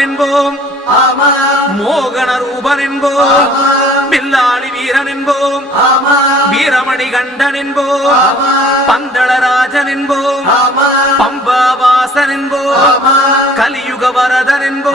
ராமன் என்போம், மோகன ரூபன் என்போம், பில்லாளி வீரன் என்போம், வீரமணி கண்டன் என்போம், பந்தளராஜன் என்போம், பம்பாவாசன் என்போம், கலியுக வரதன் என்போம்.